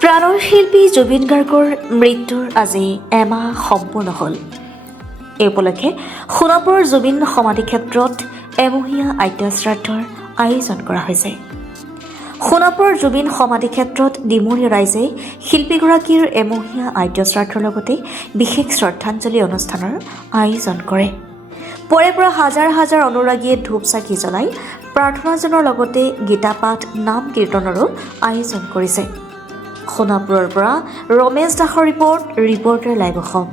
প্ৰাণৰ শিল্পী জুবিন গাৰ্গৰ মৃত্যুৰ আজি এমাহ সম্পূৰ্ণ হ'ল। এই উপলক্ষে সোণাপুৰৰ জুবিন সমাধি ক্ষেত্ৰত এমহীয়া আদ্যশ্ৰাদ্ধৰ আয়োজন কৰা হৈছে। সোণাপুৰৰ জুবিন সমাধি ক্ষেত্ৰত ডিমৰীয়া ৰাইজে শিল্পীগৰাকীৰ এমহীয়া আদ্যশ্ৰাদ্ধৰ লগতে বিশেষ শ্ৰদ্ধাঞ্জলি অনুষ্ঠানৰ আয়োজন কৰে। পৰে পৰা হাজাৰ হাজাৰ অনুৰাগীয়ে ধূপ চাকি জ্বলাই প্ৰাৰ্থনাজনৰ লগতে গীতাপাঠ নাম কীৰ্তনৰো আয়োজন কৰিছে। সোণাপুৰৰ পৰা ৰমেশ দাসৰ ৰিপৰ্টাৰ লাইভ অসম।